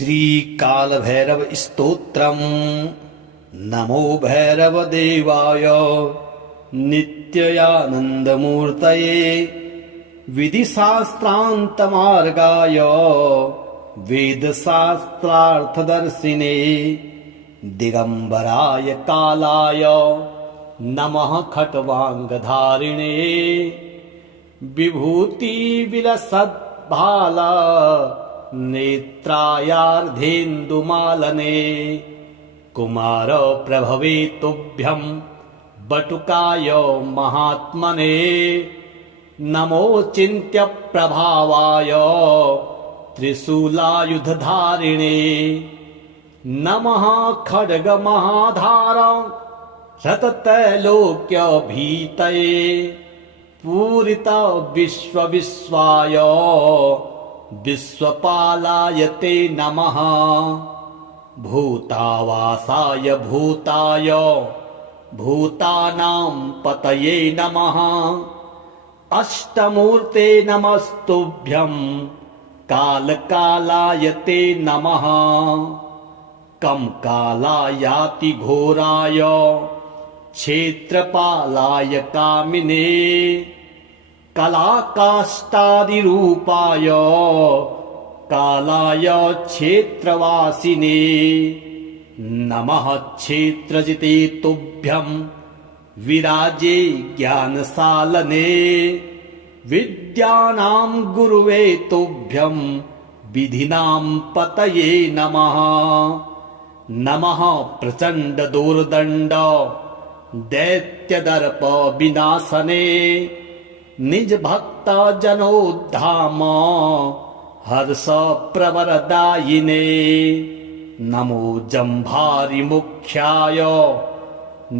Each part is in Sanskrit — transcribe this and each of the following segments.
श्रीकालभैरव स्तोत्रम्। नमो भैरवदेवाय नित्यानन्दमूर्तये विधिशास्त्रान्तमार्गाय वेदशास्त्रार्थदर्शिने दिगम्बराय कालाय नमः खट्वाङ्गधारिणे विभूतिविलसद्भाला नेत्रायार्धेन्दुमालने कुमार प्रभवे तुभ्यं बटुकाय महात्मने नमो चिन्त्य प्रभावाय त्रिशूलायुधधारिणे नमः खड्गमहाधार रतत्रैलोक्यभीतये पूरित विश्वविश्वाय विश्वपालाय ते नमः भूतावासाय भूताय भूतानां पतये नमः अष्टमूर्ते नमस्तुभ्यं कालकालाय ते नमः कं कालायाति घोराय क्षेत्रपालाय कामिने कलाकाष्ठादिरूपाय कालाय क्षेत्रवासिने नमः क्षेत्रजिते तुभ्यं विराजे ज्ञानशालने विद्यानां गुरुवे तुभ्यं विधिनां पतये नमः नमः प्रचण्ड दुर्दण्ड दैत्यदर्प विनाशने निज भक्त जनोद्धाम हर्ष प्रवरदायिने नमो जम्भारि मुख्याय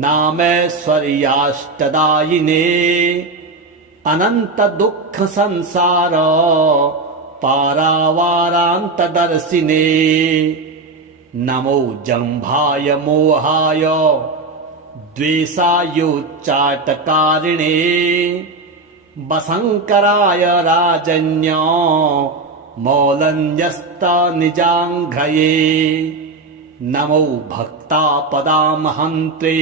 नामैश्वर्याष्टदायिने अनंत दुख संसार पारावारान्तदर्शिने नमो जम्भाय मोहाय द्वेषायोच्चाटकारिणे वशङ्कराय राजन्य मौलन्यस्तनिजाङ्घ्रये नमो भक्तापदामहन्त्रे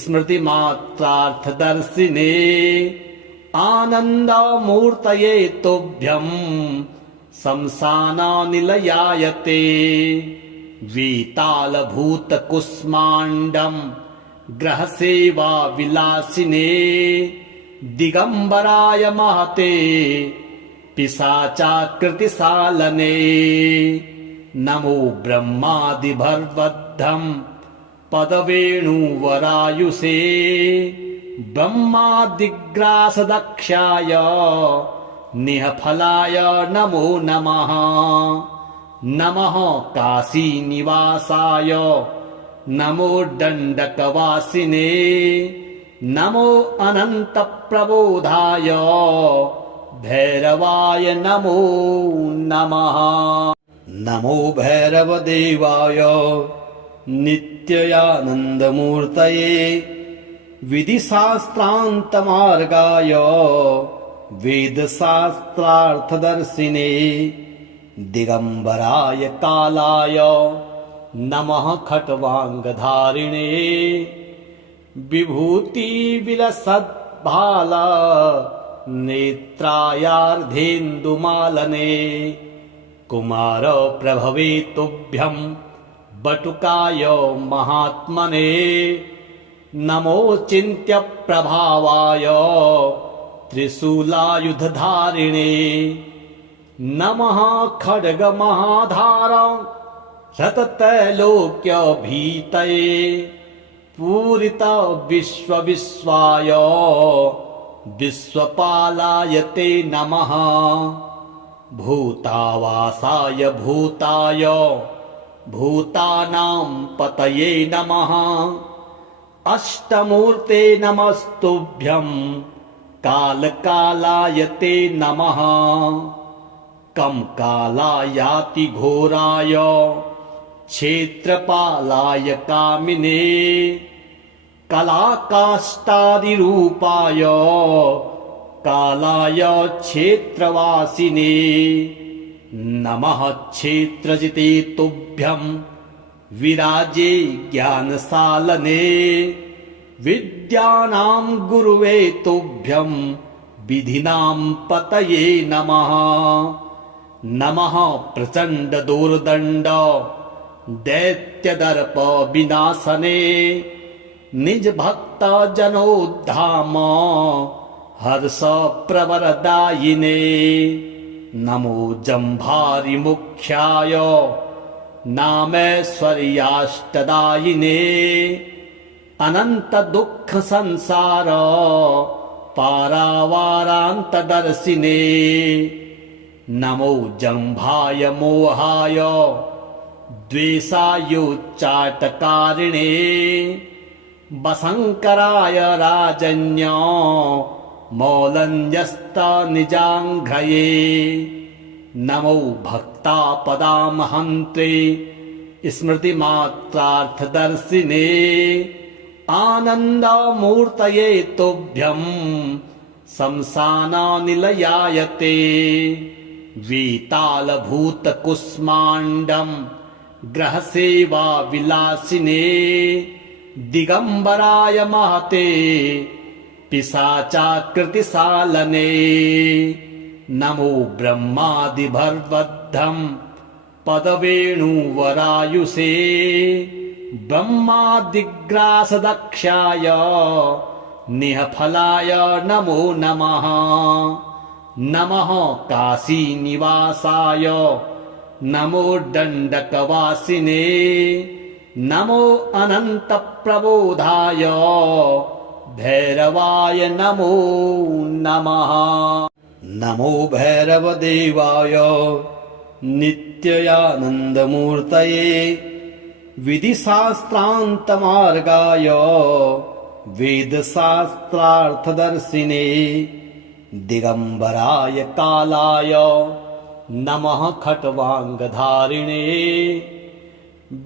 स्मृतिमात्रार्थदर्शिने आनन्दमूर्तये तुभ्यं शमशाननिलयाय ते वेतालभूतकुष्माण्डं ग्रहसेवा विलासिने दिगम्बराय महते पिशाचाकृतिशालने नमो ब्रह्मादिभर्वद्धं पदवेणुवरायुषे ब्रह्मादिग्रासदक्षाय निःफलाय नमो नमः नमः काशीनिवासाय नमो दण्डकवासिने नमो अनन्तप्रबोधाय भैरवाय नमो नमः। नमो भैरवदेवाय नित्यानन्दमूर्तये विधिशास्त्रान्तमार्गाय वेदशास्त्रार्थदर्शिने दिगम्बराय कालाय नमः खट्वाङ्गधारिणे विभूतिविलसद्भाला नेत्रायार्धेन्दुमालने कुमार प्रभवे तुभ्यं बटुकाय महात्मने नमो चिन्त्य प्रभावाय त्रिशूलायुधधारिणे नमः खड्गमहाधार रतत्रैलोक्यभीतये पूरित विश्वविश्वाय विश्वपालाय ते नमः भूतावासाय भूताय भूतानां पतये नमः अष्टमूर्ते नमस्तुभ्यं कालकालाय ते नमः कं कालायाति घोराय क्षेत्रपालाय कामिने कलाकाष्ठादिरूपाय कालाय क्षेत्रवासिने नमः क्षेत्रजिते तुभ्यं विराजे ज्ञानसालने विद्यानां गुरुवे तुभ्यं विधिनां पतये नमः नमः प्रचण्ड दोर्दण्ड दैत्यदर्प विनाशने निज भक्त जनोद्धाम हर्ष प्रवरदायिने नमो जम्भारि मुख्याय नामैश्वर्याष्टदायिने अनंत दुख संसार पारावारांतदर्शिने नमो जम्भाय मोहाय द्वेषायोच्चाटकारिणे वशंकराय राजन्य मौलन्यस्तनिजाङ्घ्रये नमो भक्तापदामहन्त्रे स्मृतिमात्रार्थदर्शिने आनन्दमूर्तये तुभ्यं शंसाननिलयायते वेतालभूतकुष्माण्डं ग्रहसेवा विलासिने दिगंबराय महते पिशाचाकृतिशालने नमो ब्रह्मादिभर्वद्धं पदवेणुवरायुषे ब्रह्मादिग्रासदक्षाय निःफलाय नमो नमः नमः काशीनिवासाय नमो दण्डकवासिने नमो अनन्तप्रबोधाय भैरवाय नमो नमः नमो भैरवदेवाय नित्यानन्दमूर्तये विधिशास्त्रान्तमार्गाय वेदशास्त्रार्थदर्शिने दिगंबराय कालाय नमः खट्वांगधारिणे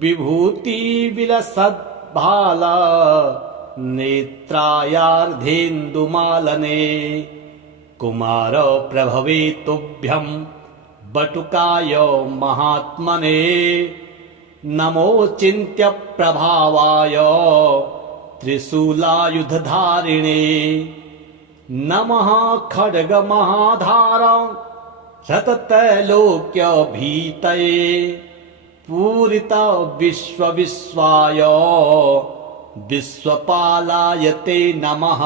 विभूतिविलसद्भाल नेत्रायार्धेन्दुमालने कुमारप्रभवे तुभ्यं बटुकाय महात्मने नमो चिन्त्यप्रभावाय त्रिशूलायुधधारिणे नमः खड्गमहाधार शतत्रैलोक्यभीतये पूरित विश्वविश्वाय विश्वपालाय ते नमः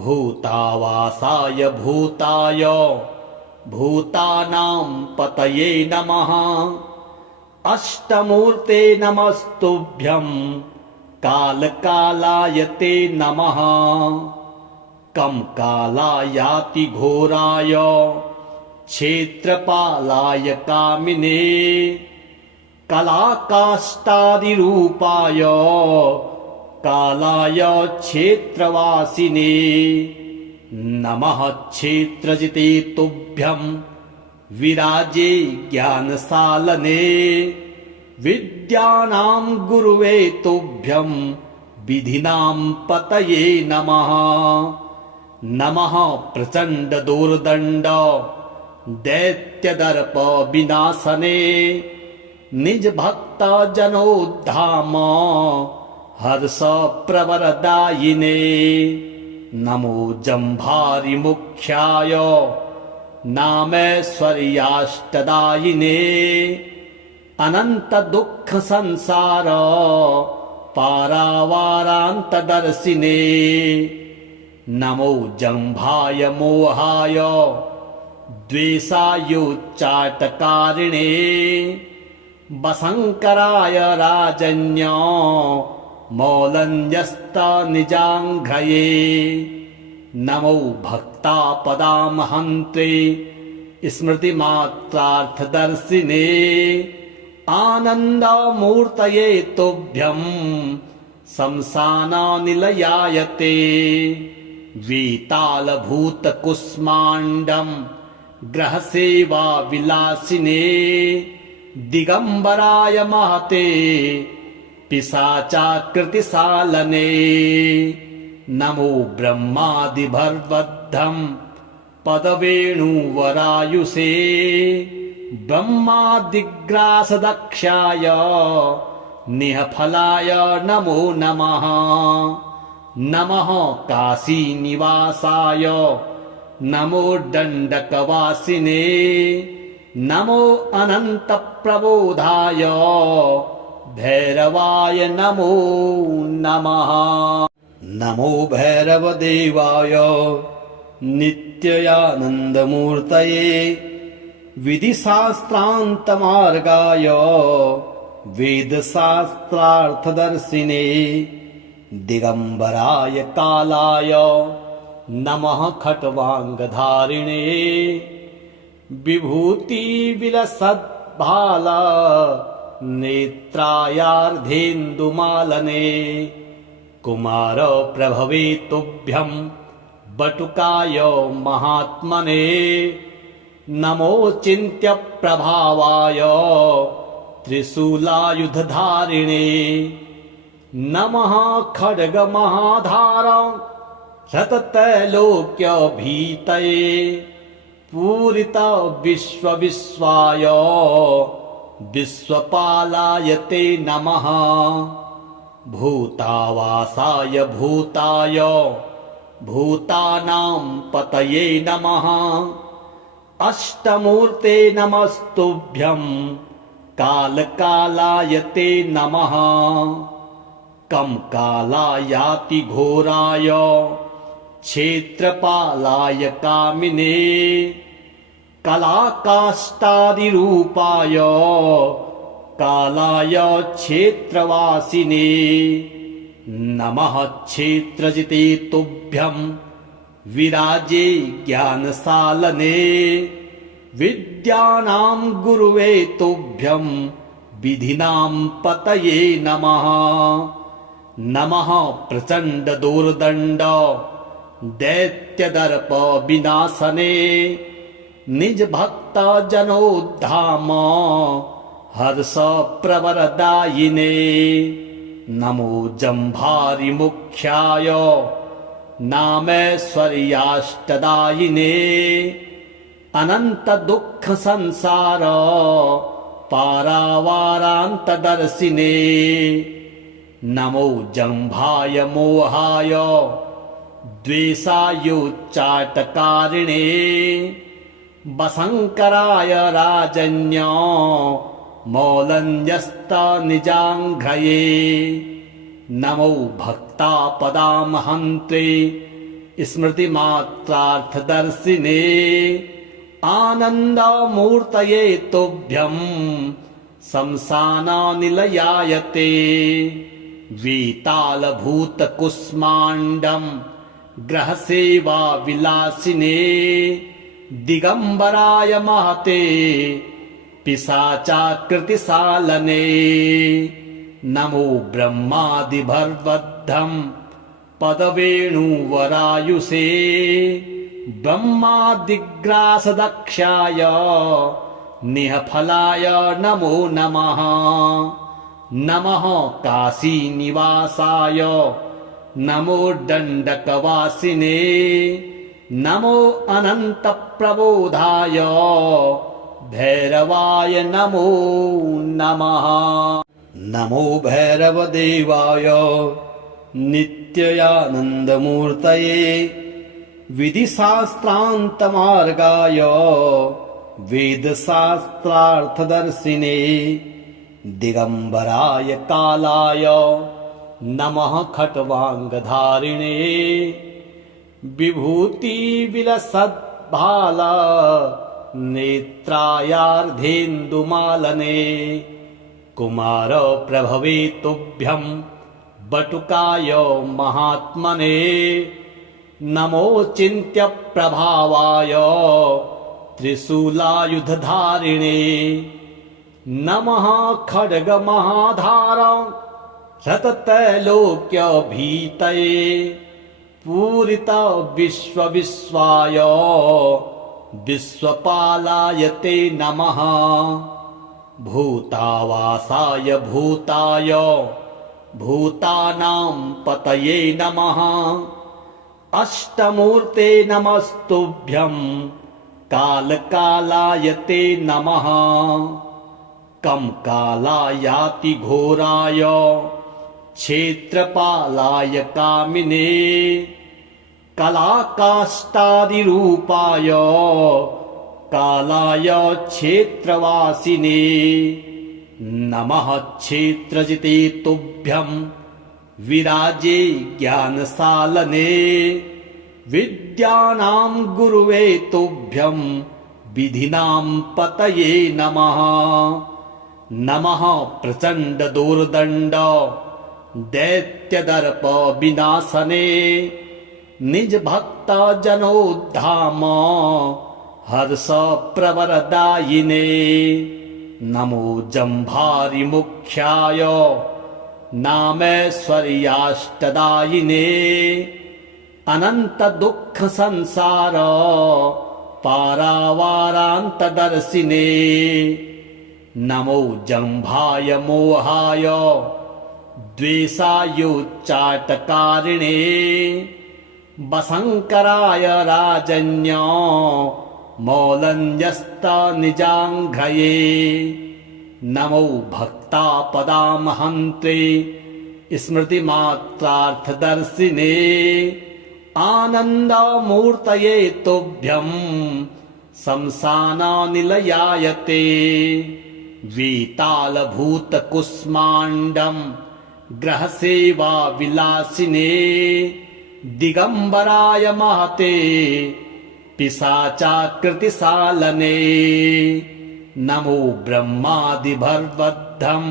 भूतावासाय भूताय भूतानां पतये नमः अष्टमूर्ते नमस्तुभ्यं कालकालाय ते नमः कंकालायाति घोराय क्षेत्रपालाय कामिने कलाकाष्ठादिरूपाय कालाय क्षेत्रवासिने नमः क्षेत्रजिते तुभ्यं विराजे ज्ञानसालने विद्यानां गुरुवे तुभ्यं विधिनां पतये नमः नमः प्रचण्ड दोर्दण्ड दैत्यदर्प विनाशने निज भक्त जनोद्धाम हर्ष प्रवरदायिने नमो जम्भारि मुख्याय नामैश्वर्याष्टदायिने अनंत दुख संसार पारावारांतदर्शिने नमो जम्भाय मोहाय द्वेषायोच्चाटकारिणे वशंकराय राजन्य मौलन्यस्तनिजाङ्घ्रये नमो भक्तापदामहन्त्रे स्मृतिमात्रार्थदर्शिने आनन्दमूर्तये तुभ्यं शंसाननिलयायते वेतालभूतकुष्माण्डं ग्रहसेवा विलासिने दिगंबराय महते पिशाचाकृतिशालने नमो ब्रह्मादिभर्वद्धं पदवेणुवरायुषे ब्रह्मादिग्रासदक्षाय निःफलाय नमो नमः। नमः काशीनिवासाय नमो दण्डकवासिने नमो अनन्तप्रबोधाय भैरवाय नमो नमः। नमो भैरवदेवाय नित्यानन्दमूर्तये विधिशास्त्रान्तमार्गाय वेदशास्त्रार्थदर्शिने दिगम्बराय कालाय नमः खट्वाङ्गधारिणे विभूतिविलसद्भाल नेत्रायार्धेन्दुमालने कुमारप्रभवे तुभ्यं बटुकाय महात्मने नमो चिन्त्यप्रभावाय त्रिशूलायुधधारिणे नमः खड्गमहाधार शतत्रैलोक्यभीतये पूरित विश्वविश्वाय विश्वपालाय ते नमः। भूतावासाय भूताय भूतानां पतये नमः। अष्टमूर्ते नमस्तुभ्यं कालकालाय ते नमः। कं कालायाति घोराय क्षेत्रपालाय कामिने कलाकाष्ठादिरूपाय कालाय क्षेत्रवासिने नमः। क्षेत्रजिते तुभ्यं विराजे ज्ञानशालने विद्यानां गुरुवे तुभ्यं विधिनां पतये नमः। नमः प्रचण्डदोर्दण्ड दैत्यदर्प विनाशने निजभक्तजनोद्धाम हर्षप्रवरदायिने नमो जम्भारिमुख्याय नामैश्वर्याष्टदायिने अनन्तदुःखसंसार पारावारान्तदर्शिने नमो जम्भाय मोहाय द्वेषायोच्चाटकारिणे वशङ्कराय राजन्य मौलन्यस्तनिजाङ्घ्रये नमो भक्तापदामहन्त्रे स्मृतिमात्रार्थदर्शिने आनन्दमूर्तये तुभ्यं शमशाननिलयाय ते वेतालभूतकुष्माण्डं ग्रहसेवा विलासिने दिगम्बराय महते पिशाचाकृतिशालने नमो ब्रह्मादिभर्वद्धं पदवेणुवरायुषे ब्रह्मादिग्रासदक्षाय निःफलाय नमो नमः। नमः काशीनिवासाय नमो दण्डकवासिने नमो अनन्तप्रबोधाय भैरवाय नमो नमः। नमो भैरवदेवाय नित्यानन्दमूर्तये विधिशास्त्रान्तमार्गाय वेदशास्त्रार्थदर्शिने दिगम्बराय कालाय नमः खट्वाङ्गधारिणे विभूतिविलसद्भाल नेत्रायार्धेन्दुमालने कुमारप्रभवे तुभ्यं बटुकाय महात्मने नमो चिन्त्यप्रभावाय त्रिशूलायुधधारिणे नमः खड्गमहाधार शतत्रैलोक्यभीतये पूरित विश्वविश्वाय विश्वपालाय ते नमः। भूतावासाय भूताय भूतानां पतये नमः। अष्टमूर्ते नमस्तुभ्यं कालकालाय ते नमः कं कालायाति घोराय क्षेत्रपालाय कामिने कलाकाष्ठादिरूपाय कालाय क्षेत्रवासिने नमः क्षेत्रजिते तुभ्यं विराजे ज्ञानसालने विद्यानां गुरुवे तुभ्यं विधिनां पतये नमः नमः प्रचण्ड दोर्दण्ड दैत्यदर्प विनाशने निज भक्त जनोद्धाम हर्ष प्रवरदायिने नमो जम्भारि मुख्याय नामैश्वर्याष्टदायिने अनंत दुख संसार पारावारांतदर्शिने नमो जम्भाय मोहाय द्वेषायोच्चाटकारिणे वशंकराय राजन्य मौलन्यस्तनिजाङ्घ्रये नमो भक्तापदामहन्त्रे स्मृतिमात्रार्थदर्शिने आनन्दमूर्तये तुभ्यं शंसानानिलयायते द्वितालभूतकुष्माण्डं ग्रहसेवा विलासिने दिगंबराय महते पिशाचाकृतिसालने नमो ब्रह्मादिभर्वद्धं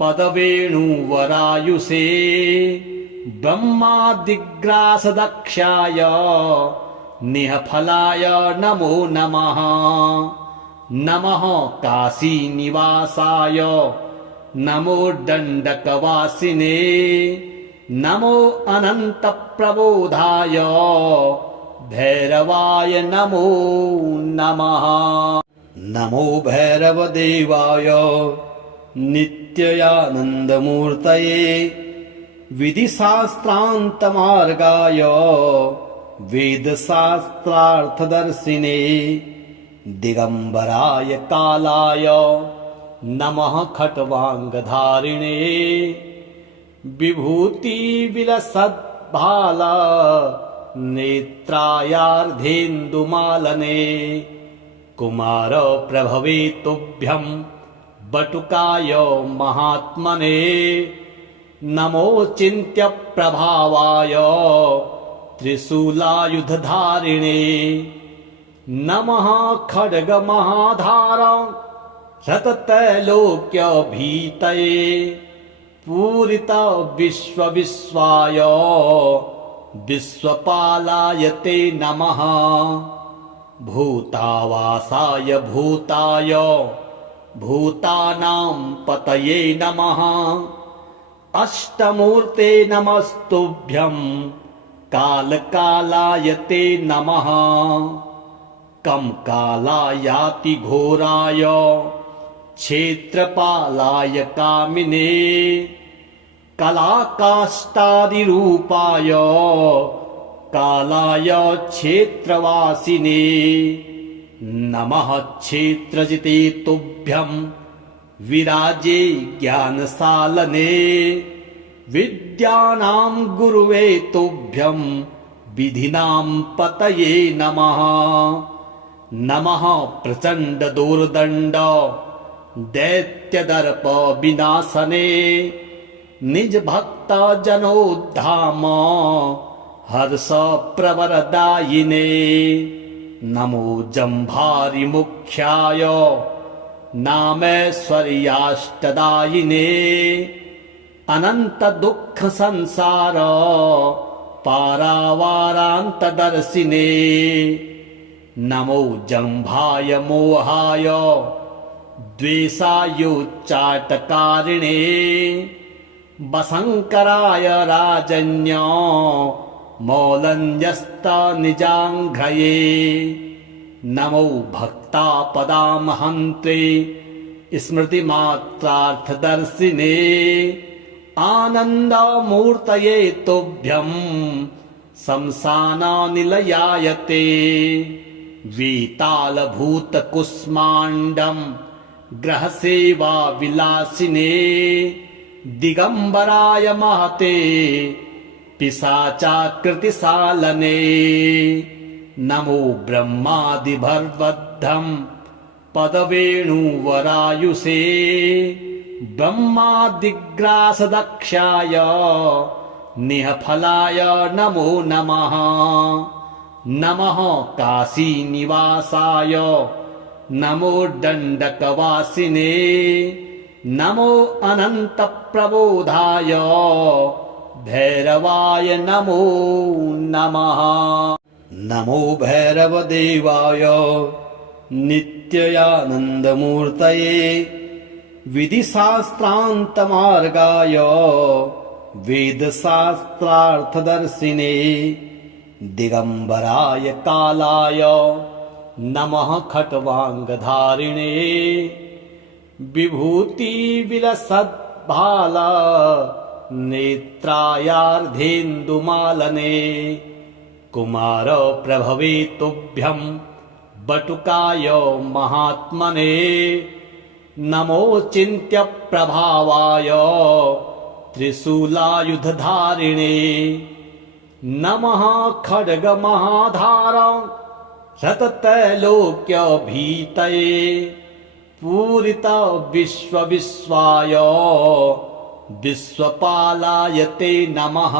पदवेणुवरायुषे ब्रह्मादिग्रासदक्षाय निहफलाय नमो नमः नमः काशीनिवासाय नमो दण्डकवासिने नमो अनन्तप्रबोधाय भैरवाय नमो नमः नमो भैरवदेवाय नित्यानन्दमूर्तये विधिशास्त्रान्तमार्गाय वेदशास्त्रार्थदर्शिने दिगंबराय कालाय नमः खट्वांगधारिणे विभूतिविलसद्भाल नेत्रायार्धेन्दुमालने कुमार प्रभवे तुभ्यं बटुकाय महात्मने नमो चिन्त्य प्रभावाय त्रिशूलायुधधारिणे नमः खड्गमहाधार रतत्रैलोक्यभीतये पूरित विश्वविश्वाय विश्वपालाय ते नमः भूतावासाय भूताय भूतानां पतये नमः अष्टमूर्ते नमस्तुभ्यं कालकालाय ते नमः कं कालायाति घोराय क्षेत्रपालाय कामिने कलाकाष्ठादिरूपाय कालाय क्षेत्रवासिने नमः क्षेत्रजिते तुभ्यं विराजे ज्ञानसालने विद्यानां गुरुवे तुभ्यं विधिनां पतये नमः नमः प्रचण्ड दोर्दण्ड दैत्यदर्प विनाशने निज भक्त जनोद्धाम हर्ष प्रवरदायिने नमो जम्भारि मुख्याय नामैश्वर्याष्टदायिने अनंत दुख संसार पारावारांतदर्शिने नमो जम्भाय मोहाय द्वेषायोच्चाटकारिणे वशंकराय राजन्य मौलन्यस्तनिजाङ्घ्रये नमो भक्तापदामहन्त्रे स्मृतिमात्रार्थदर्शिने आनन्दमूर्तये तुभ्यं शमशानानिलयायते वेतालभूतकुष्माण्डं ग्रहसेवा विलासिने दिगंबराय महते पिशाचाकृतिशालने नमो ब्रह्मादिभर्वद्धं पदवेणुवरायुषे ब्रह्मादिग्रासदक्षाय निःफलाय नमो नमः। नमः काशीनिवासाय नमो दण्डकवासिने नमो अनन्तप्रबोधाय भैरवाय नमो नमः। नमो भैरवदेवाय नित्यानन्दमूर्तये विधिशास्त्रान्तमार्गाय वेदशास्त्रार्थदर्शिने दिगंबराय कालाय नमः खट्वांगधारिणे विभूतिविलसद्भाल नेत्रायार्धेन्दुमालने कुमारप्रभवे तुभ्यं बटुकाय महात्मने नमो चिन्त्यप्रभावाय त्रिशूलायुधधारिणे नमः खड्गमहाधार शतत्रैलोक्यभीतये पूरित विश्वविश्वाय विश्वपालाय ते नमः।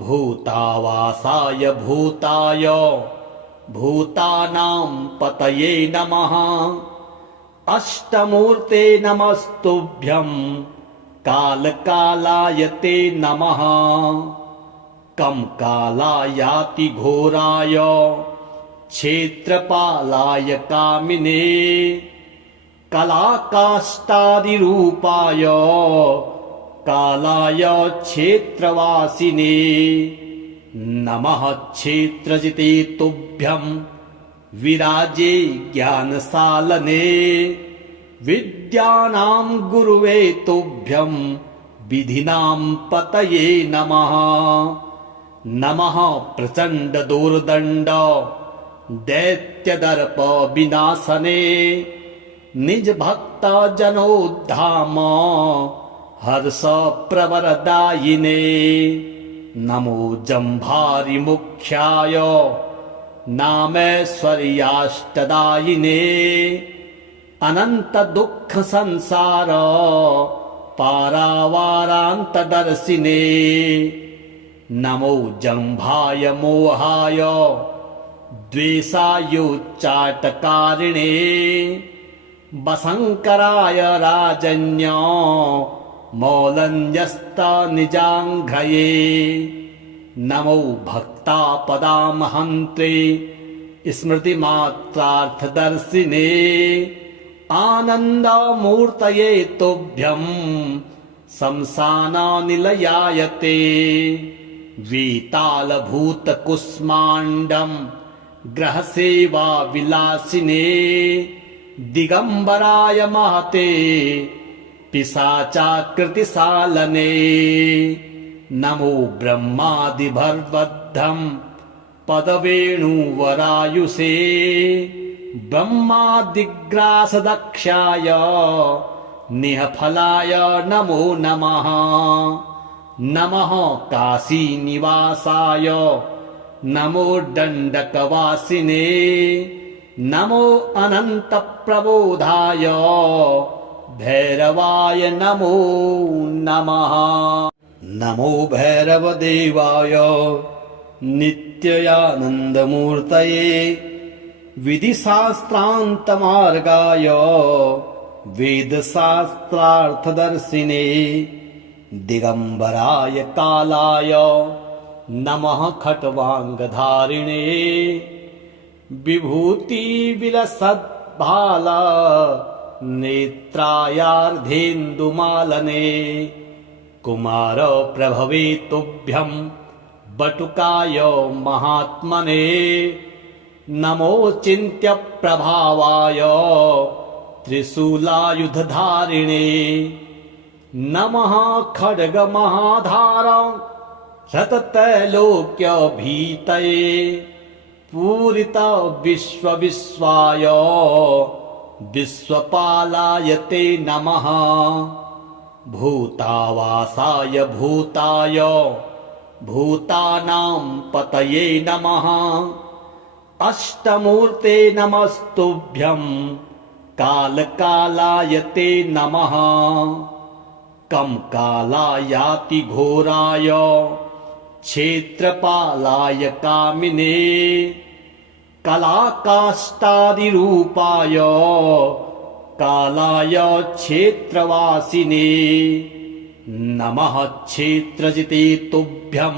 भूतावासाय भूताय भूतानां पतये नमः। अष्टमूर्ते नमस्तुभ्यं कालकालाय ते नमः। कंकालायाति घोराय क्षेत्रपालाय कामिने कलाकाष्ठादिरूपाय कालाय क्षेत्रवासिने नमः। क्षेत्रजिते तुभ्यं विराजे ज्ञानशालने विद्यानां गुरुवे तुभ्यं विधिनां पतये नमः। नमः प्रचण्ड दोर्दण्ड दैत्यदर्प विनाशने निज भक्त जनोद्धाम हर्ष प्रवरदायिने नमो जम्भारि मुख्याय नामैश्वर्याष्टदायिने अनंत दुख संसार पारावारान्तदर्शिने नमो जम्भाय मोहाय द्वेषायोच्चाटकारिणे वशङ्कराय राजन्य मौलन्यस्तनिजाङ्घ्रये नमो भक्तापदामहन्त्रे स्मृतिमात्रार्थदर्शिने आनन्दमूर्तये तुभ्यं शमशानानिलयाय ते वेतालभूतकुष्माण्डं ग्रहसेवा विलासिने दिगंबराय महते पिशाचाकृतिशालने नमो ब्रह्मादिभर्वद्धं पदवेणुवरायुषे ब्रह्मादिग्रासदक्षाय निःफलाय नमो नमः। नमः काशीनिवासाय नमो दण्डकवासिने नमो अनन्तप्रबोधाय भैरवाय नमो नमः। नमो भैरवदेवाय नित्यानन्दमूर्तये विधिशास्त्रान्तमार्गाय वेदशास्त्रार्थदर्शिने दिगंबराय कालाय नमः खट्वांगधारिणे विभूतिविलसद्भाल नेत्रायार्धेन्दुमालने कुमारप्रभवे तुभ्यं बटुकाय महात्मने नमो चिन्त्यप्रभावाय त्रिशूलायुधधारिणे नमः खड्गमहाधार शतत्रैलोक्यभीतये पूरित विश्वविश्वाय विश्वपालाय ते नमः। भूतावासाय भूताय भूतानां पतये नमः। अष्टमूर्ते नमस्तुभ्यं कालकालाय ते नमः। कं कालायाति घोराय क्षेत्रपालाय कामिने कलाकाष्ठादिरूपाय कालाय क्षेत्रवासिने नमः। क्षेत्रजिते तुभ्यं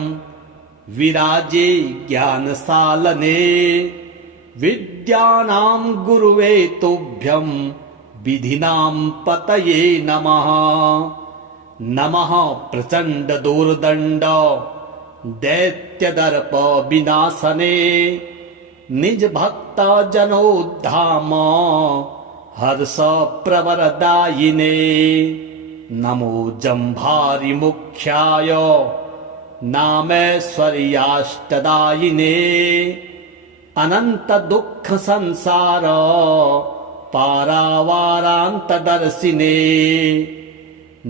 विराजे ज्ञानसालने विद्यानां गुरुवे तुभ्यं विधिनां पतये नमः। नमः प्रचण्ड दोर्दण्ड दैत्यदर्प विनाशने निज भक्त जनोद्धाम हर्ष प्रवरदायिने नमो जम्भारि मुख्याय नामैश्वर्याष्टदायिने अनंत दुख संसार पारावारान्तदर्शिने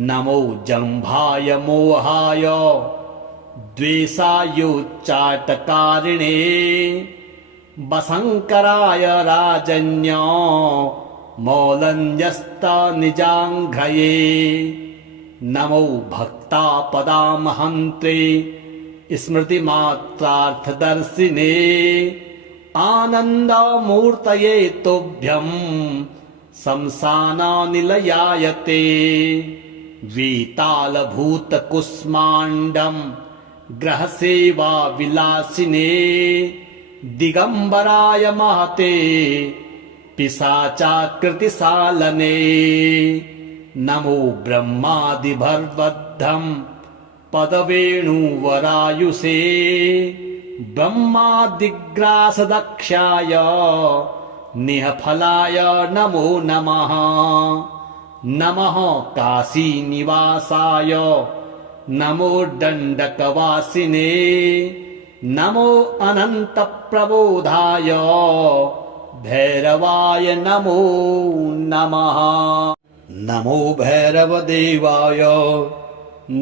नमो जम्भाय मोहाय द्वेषायोच्चाटकारिणे वशङ्कराय राजन्य मौलन्यस्तनिजाङ्घ्रये नमो भक्तापदामहन्त्रे स्मृतिमात्रार्थदर्शिने आनन्दमूर्तये तुभ्यं शमशाननिलयाय ते वेतालभूतकुष्माण्डं ग्रहसेवा विलासिने दिगंबराय महते पिशाचाकृतिशालने नमो ब्रह्मादिभर्वद्धं पदवेणुवरायुषे ब्रह्मादिग्रासदक्षाय निःफलाय नमो नमः। नमः काशीनिवासाय नमो दण्डकवासिने नमो अनन्तप्रबोधाय भैरवाय नमो नमः। नमो भैरवदेवाय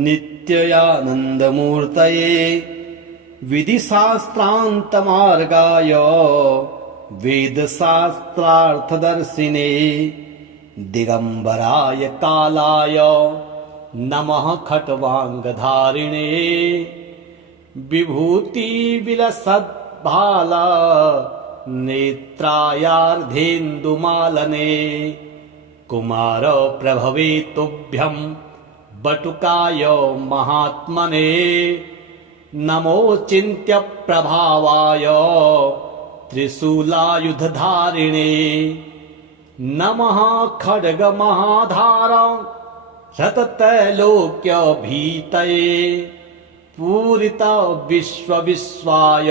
नित्यानन्दमूर्तये विधिशास्त्रान्तमार्गाय वेदशास्त्रार्थदर्शिने दिगंबराय कालाय नमः। खट्वांगधारिणे विभूतिविलसद्भाल नेत्रायार्धेन्दुमालने कुमार प्रभवे तुभ्यं बटुकाय महात्मने नमो चिन्त्य प्रभावाय त्रिशूलायुधधारिणे नमः। खड्गमहाधार शतत्रैलोक्यभीतये पूरित विश्वविश्वाय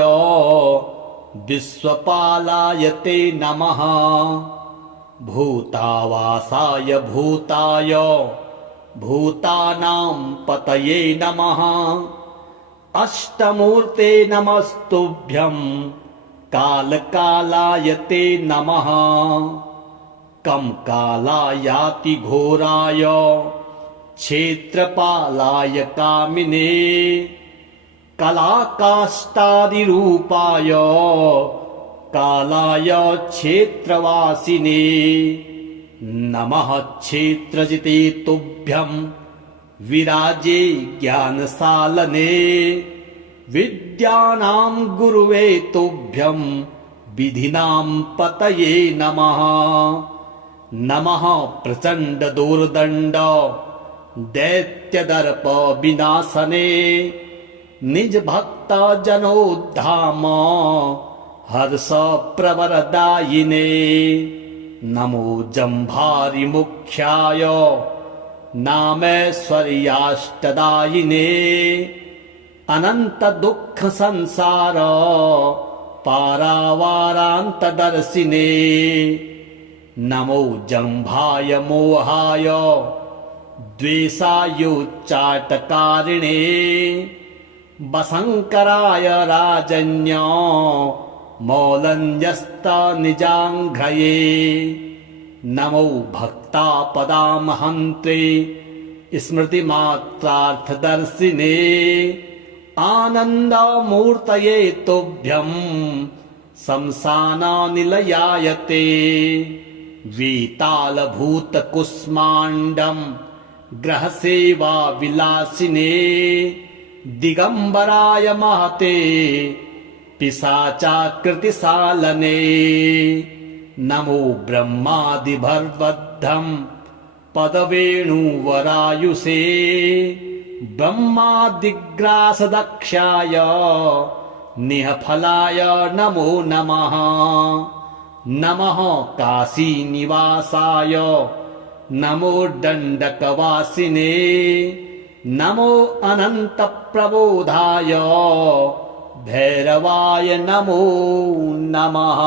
विश्वपालाय ते नमः। भूतावासाय भूताय भूतानां पतये नमः। अष्टमूर्ते नमस्तुभ्यं कालकालाय ते नमः। कं कालायाति घोराय क्षेत्रपालाय कामिने कलाकाष्ठादिरूपाय कालाय क्षेत्रवासिने नमः। क्षेत्रजिते तुभ्यं विराजे ज्ञानसालने विद्यानां गुरुवे तुभ्यं विधिनां पतये नमः। नमः प्रचण्ड दोर्दण्ड दैत्यदर्प विनाशने निज भक्त जनोद्धाम हर्ष प्रवरदायिने नमो जम्भारि मुख्याय नामैश्वर्याष्टदायिने अनंत दुख संसार पारावारान्तदर्शिने नमो जम्भाय मोहाय द्वेषायोच्चाटकारिणे वसङ्कराय राजन्य मौलञ्जस्तनिजाङ्घ्रये नमो भक्तापदामहन्त्रे स्मृतिमात्रार्थदर्शिने आनन्दमूर्तये तुभ्यं शंसाननिलयाय ते द्वितालभूतकुष्माण्डं ग्रहसेवा विलासिने दिगम्बराय महते पिशाचाकृतिशालने नमो ब्रह्मादिभर्वद्धं पदवेणुवरायुषे ब्रह्मादिग्रासदक्षाय निःफलाय नमो नमः नमः काशीनिवासाय नमो दण्डकवासिने नमो अनन्तप्रबोधाय भैरवाय नमो नमः।